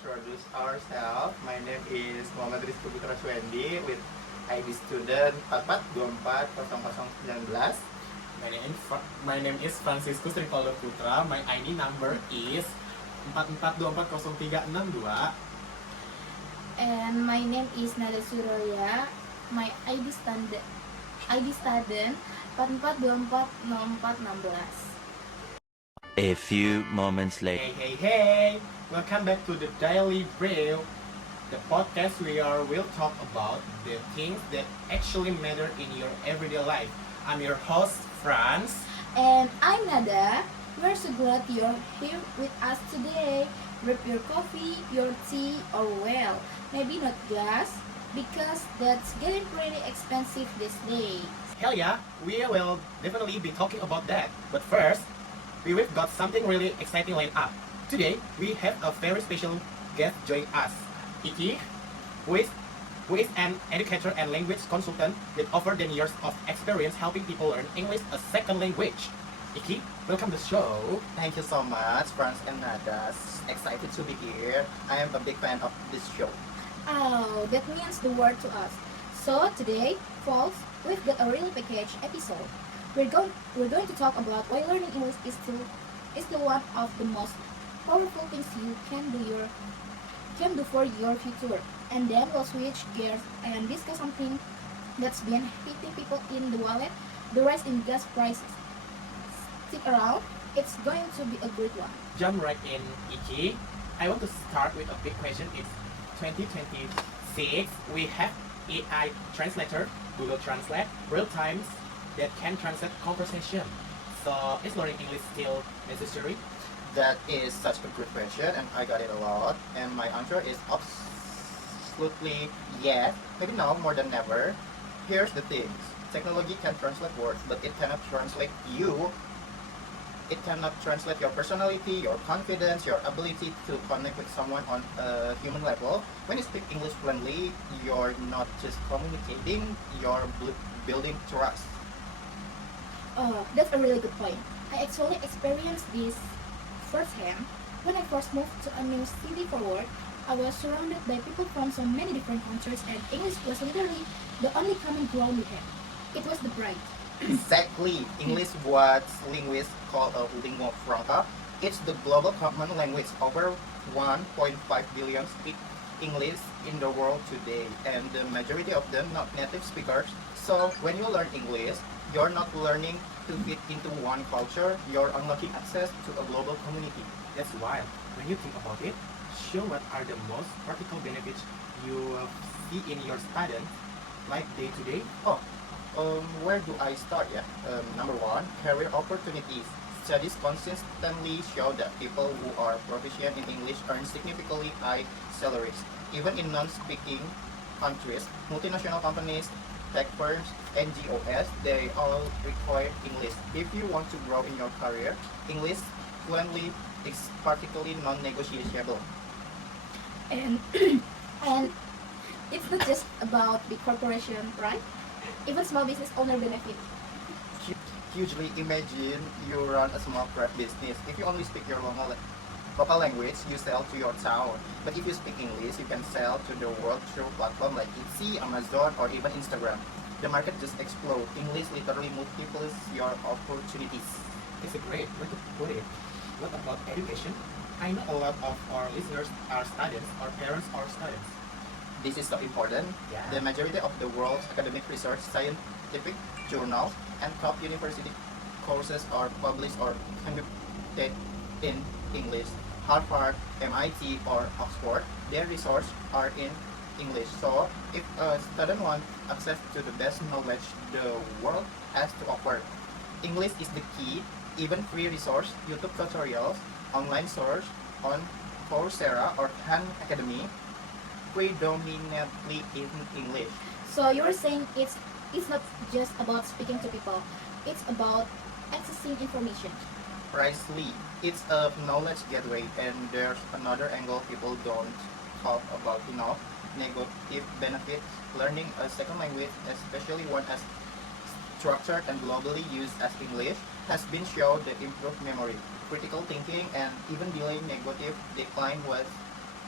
introduce ourselves. My name is Muhammad Rizky Putra Suendi with ID student 44240019. My name is Franciscus Rivaldo Putra. My ID number is 44240362. And my name is Nada Suraya. My ID student 44240416. A few moments later. Hey! Welcome back to the Daily Brew, the podcast where we'll talk about the things that actually matter in your everyday life. I'm your host, Franz. And I'm Nada. We're so glad you're here with us today. Grab your coffee, your tea, or well, maybe not gas, because that's getting pretty expensive these days. Hell yeah, we will definitely be talking about that. But first, we've got something really exciting lined up. Today, we have a very special guest join us, Iki, who is an educator and language consultant with over 10 years of experience helping people learn English a second language. Iki, welcome to the show. Thank you so much, Franz and Nada. Excited to be here. I am a big fan of this show. Oh, that means the word to us. So today, folks, we've got a really packaged episode. We're going to talk about why learning English is still one of the most powerful things you can do for your future. And then we'll switch gears and discuss something that's been hitting people in the wallet, the rise in gas prices. Stick around, it's going to be a great one. Jump right in, Iki. I want to start with a big question. It's 2026. We have AI translator, Google Translate, real times that can translate conversation. So is learning English still necessary? That is such a good question, and I got it a lot. And my answer is absolutely yes. Maybe now more than ever. Here's the thing: technology can translate words, but it cannot translate you. It cannot translate your personality, your confidence, your ability to connect with someone on a human level. When you speak English fluently, you're not just communicating, you're building trust. Oh, that's a really good point. I actually experienced this firsthand. When I first moved to a new city for work, I was surrounded by people from so many different countries, and English was literally the only common ground we had. It was the bright. Exactly. English, what linguists call a lingua franca. It's the global common language. Over 1.5 billion speak English in the world today, and the majority of them not native speakers. So when you learn English, you're not learning to fit into one culture, you're unlocking access to a global community. That's wild. When you think about it, show what are the most practical benefits you see in your students, like day to day. Where do I start? Number one, career opportunities. Studies consistently show that people who are proficient in English earn significantly high salaries. Even in non-speaking countries, multinational companies, tech firms, NGOs, they all require English. If you want to grow in your career, English fluently is particularly non-negotiable. And and it's not just about big corporation, right? Even small business owner benefit. Hugely, imagine you run a small craft business. If you only speak your local language, you sell to your town. But if you speak English, you can sell to the world through platforms like Etsy, Amazon, or even Instagram. The market just explodes. English literally multiples your opportunities. It's a great way to put it. What about education? I know a lot of our listeners are students, our parents are students. This is so important. Yeah. The majority of the world's academic research, scientific journals, and top university courses are published or conducted in English. Harvard, MIT, or Oxford, their research are in English. So, if a student wants access to the best knowledge the world has to offer, English is the key. Even free resource, YouTube tutorials, online search on Coursera or Khan Academy, predominantly in English. So you're saying it's not just about speaking to people. It's about accessing information. Precisely, it's a knowledge gateway, and there's another angle people don't talk about enough: negative benefits. Learning a second language, especially one as structured and globally used as English, has been shown to improve memory, critical thinking, and even delay negative decline with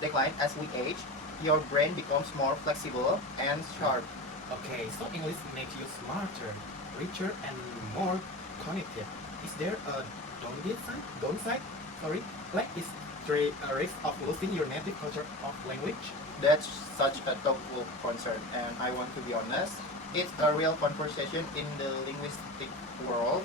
decline as we age. Your brain becomes more flexible and sharp. Okay, so English makes you smarter, richer, and more cognitive. Is there a downside? Downside? Sorry, like is there a risk of losing your native culture of language? That's such a thoughtful concern, and I want to be honest. It's a real conversation in the linguistic world,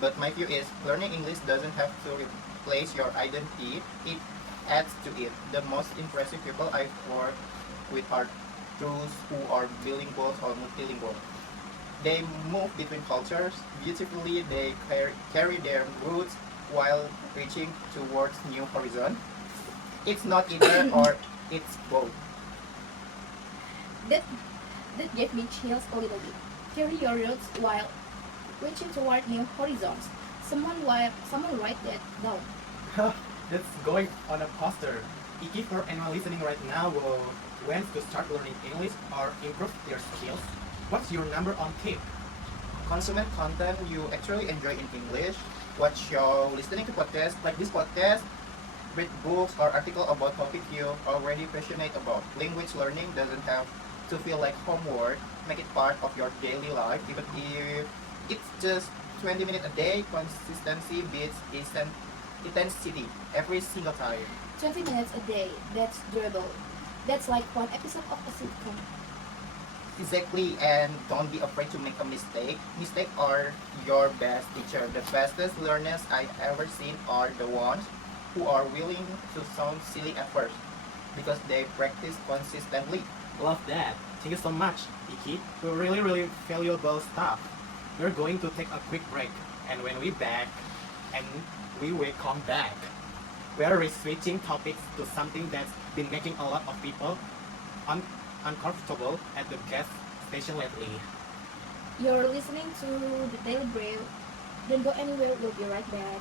but my view is learning English doesn't have to replace your identity, it adds to it. The most impressive people I've worked with are those who are bilingual or multilingual. They move between cultures beautifully, they carry their roots while reaching towards new horizon. It's not either or, it's both. That that gave me chills a little bit. Carry your roots while reaching toward new horizons. Someone write that down. That's going on a poster. Iki, for anyone listening right now who wants to start learning English or improve their skills, what's your number on tip? Consume content you actually enjoy in English. Watch show, listening to podcasts like this podcast, read books or article about topic you already passionate about. Language learning doesn't have to feel like homework. Make it part of your daily life, even if it's just 20 minutes a day. Consistency beats intensity every single time. 20 minutes a day. That's durable. That's like one episode of a sitcom. Exactly, and don't be afraid to make a mistake. Mistakes are your best teacher. The fastest learners I've ever seen are the ones who are willing to sound silly at first because they practice consistently. Love that. Thank you so much, Iki. For really valuable stuff. We're going to take a quick break, and when we back, and we will come back, we are switching topics to something that's been making a lot of people uncomfortable at the gas station lately. You're listening to the Daily Brew. Don't go anywhere. We'll be right back.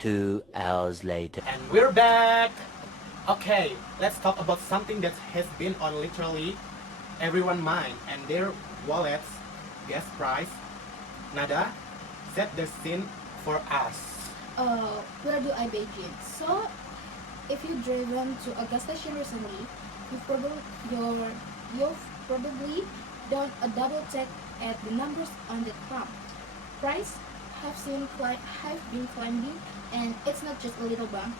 2 hours later. And we're back! Okay, let's talk about something that has been on literally everyone's mind and their wallets, gas price. Nada, set the scene for us. Where do I begin? So, if you've driven to a gas station recently, you've probably done a double check at the numbers on the pump. Price have been climbing, and it's not just a little bump.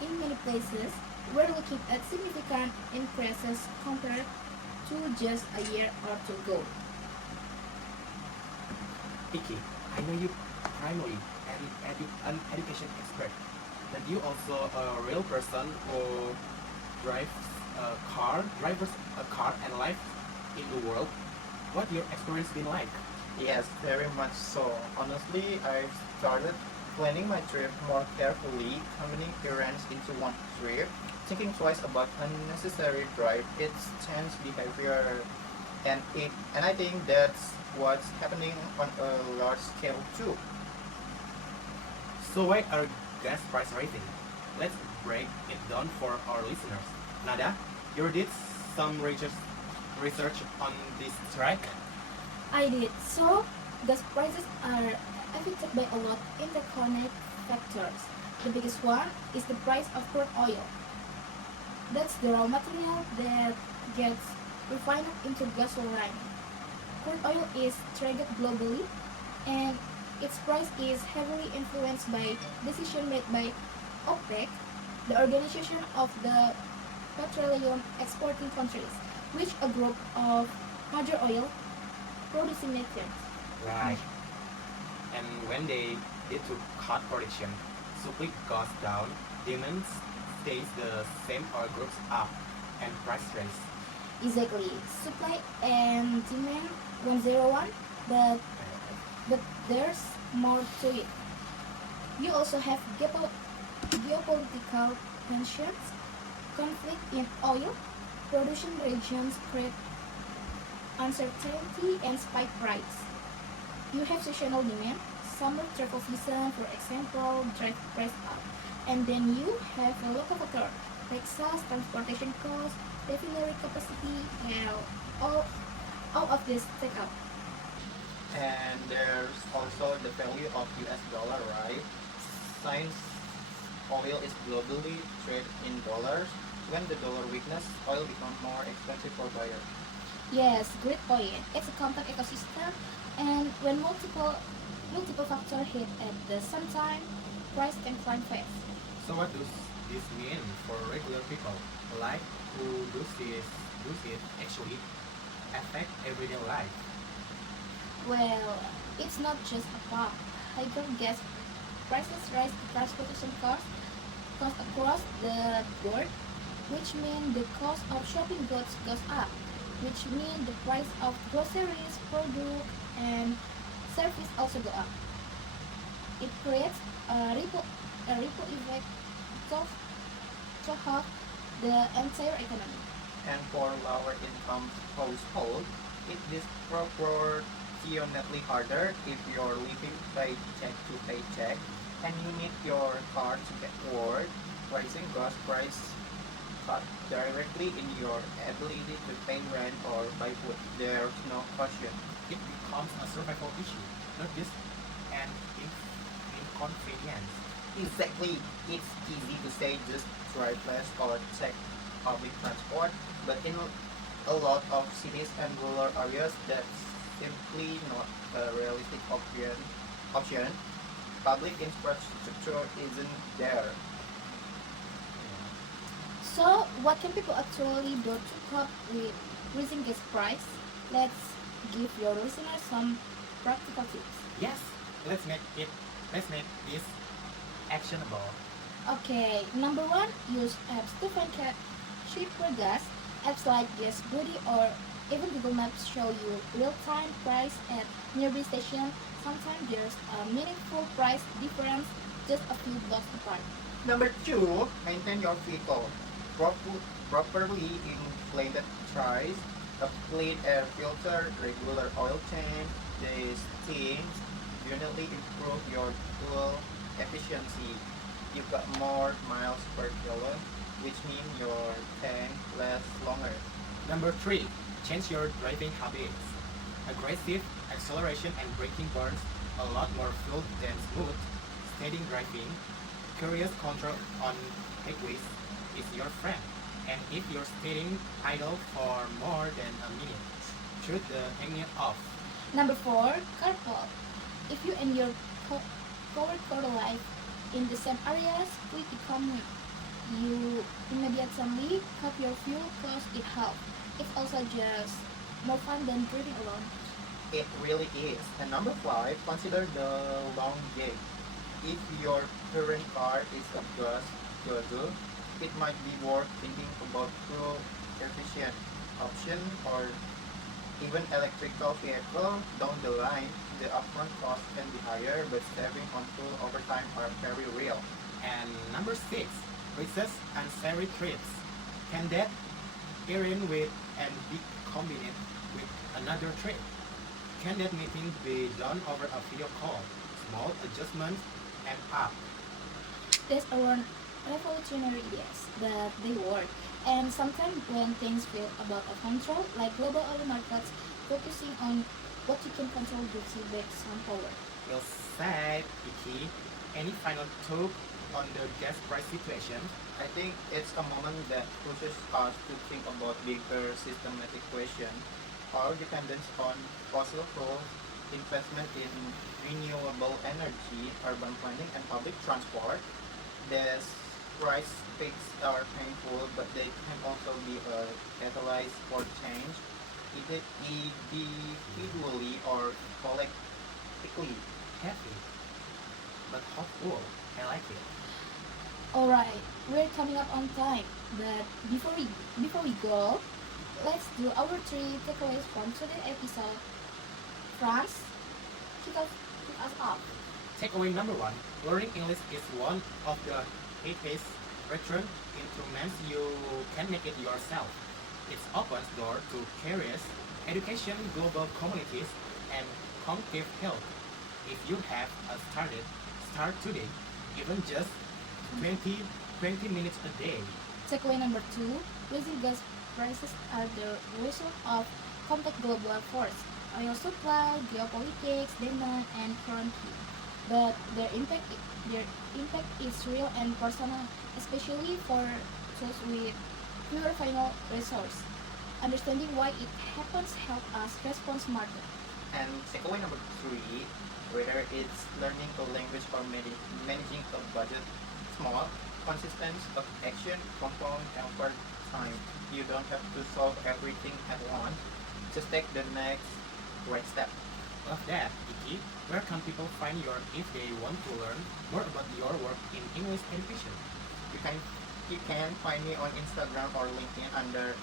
In many places, we're looking at significant increases compared to just a year or two ago. Iki, I know you primarily an education expert, but you also a real person who drives a car and lives in the world. What your experience been like? Yes, very much so. Honestly, I've started planning my trip more carefully, combining errands into one trip, thinking twice about unnecessary drive. It's changed behavior, and I think that's what's happening on a large scale too. So why are gas price rising? Let's break it down for our listeners. Nada, you did some research on this track. I did. So, gas prices are affected by a lot interconnected factors. The biggest one is the price of crude oil. That's the raw material that gets refined into gasoline. Crude oil is traded globally, and its price is heavily influenced by decisions made by OPEC, the Organization of the Petroleum Exporting Countries, which a group of major oil producing nations. Right. And when they need to cut production, supply goes down, demand stays the same or goes up, and price rise. Exactly. Supply and demand 101, but there's more to it. You also have geopolitical tensions, conflict in oil production regions create uncertainty and spike price. You have seasonal demand, summer travel season, for example, drive price up. And then you have a local factor, taxes, transportation costs, refinery capacity, and all of this take up. And there's also the value of US dollar, right? Since oil is globally traded in dollars, When the dollar weakness, oil becomes more expensive for buyers. Yes, great point. It's a complex ecosystem, and when multiple factors hit at the same time, price can climb fast. So what does this mean for regular people? Like who does it actually affect everyday life? Well, it's not just about higher gas prices rise transportation costs across the board, which mean the cost of shopping goods goes up, which mean the price of groceries, product, and service also go up. It creates a ripple effect to throughout the entire economy. And for lower income household, it is proportionately harder if you're living paycheck to paycheck and you need your car to get work. Rising gas price cut directly in your ability to pay rent or buy food. There's no question. It becomes a survival issue, not just an inconvenience. Exactly. It's easy to say just drive less or take public transport, but in a lot of cities and rural areas, that's simply not a realistic option. Public infrastructure isn't there. So, what can people actually do to cope with rising gas price? Let's give your listeners some practical tips. Yes, let's make it. Let's make this actionable. Okay, number one, use apps to find cheaper gas. Apps like Gas Buddy or even Google Maps show you real-time price at nearby station. Sometimes there's a meaningful price difference just a few blocks apart. Number two, maintain your vehicle. Properly inflated tires, a clean air filter, regular oil change. These things generally improve your fuel efficiency. You've got more miles per gallon, which means your tank lasts longer. Number three, change your driving habits. Aggressive acceleration and braking burns a lot more fuel than smooth, steady driving. Curious control on highways is your friend. And if you're staying idle for more than a minute, shoot the engine off. Number four, carpool. If you and your coworker live in the same areas, quick economy. You immediately cut your fuel cost in half. It's also just more fun than driving alone. It really is. And number five, consider the long game. If your current car is a gas guzzler, it might be worth thinking about fuel efficient option or even electrical vehicle down the line. The upfront cost can be higher, but saving on fuel over time are very real. And number six, recess and salary trips. Can that errand with and be combined with another trip? Can that meeting be done over a video call? Small adjustments and up. These are revolutionary ideas, but they work. And sometimes when things feel about a control, like global oil markets, focusing on what you can control gives you back some power. Well said, Iki. Any final thought on the gas price situation? I think it's a moment that pushes us to think about bigger systematic questions. Our dependence on fossil fuels, investment in renewable energy, urban planning, and public transport. These price peaks are painful, but they can also be a catalyst for change, either individually or collectively. Happy, but hopeful. I like it. Alright, we're coming up on time, but before we go, let's do our three takeaways from today's episode. France, kick us off. Takeaway number one, learning English is one of the easiest return instruments you can make it yourself. It opens door to careers, education, global communities, and cognitive health. If you have start today, even just 20 minutes a day. Takeaway number two, rising gas prices are the result of complex global force, oil supply, geopolitics, demand, and currency. But their impact is real and personal, especially for those with your final resource. Understanding why it happens help us respond smarter. And takeaway number 3, whether it's learning a language or managing a budget, small, consistent action compound over time. You don't have to solve everything at once. Just take the next right step. Love that, Iki. Where can people find your if they want to learn more about your work in English education? You can find me on Instagram or LinkedIn under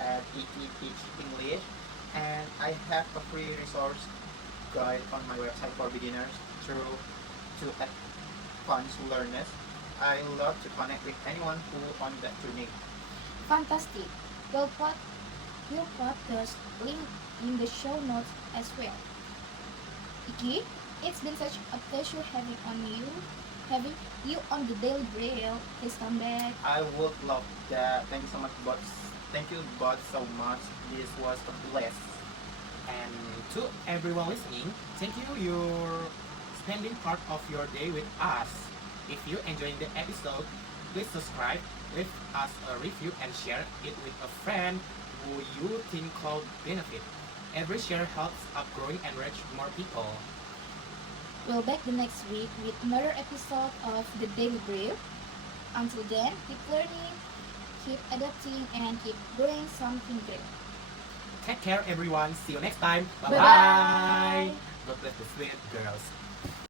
at Iki Teach English, and I have a free resource guide on my website for beginners through to advanced learners. I love to connect with anyone who on that journey. Fantastic. We'll put the link in the show notes as well. Iki, it's been such a pleasure having you on the Daily Braille. Please come back. I would love that. Thank you so much, boss. Thank you, boss, so much. This was a blast. And to everyone listening, thank you for spending part of your day with us. If you enjoyed the episode, please subscribe, leave us a review, and share it with a friend who you think could benefit. Every share helps us growing and reach more people. We'll back the next week with another episode of the Daily Braille. Until then, keep learning, keep adapting, and keep growing something great. Take care, everyone. See you next time. Bye Bye-bye. bye. God bless the sweet girls.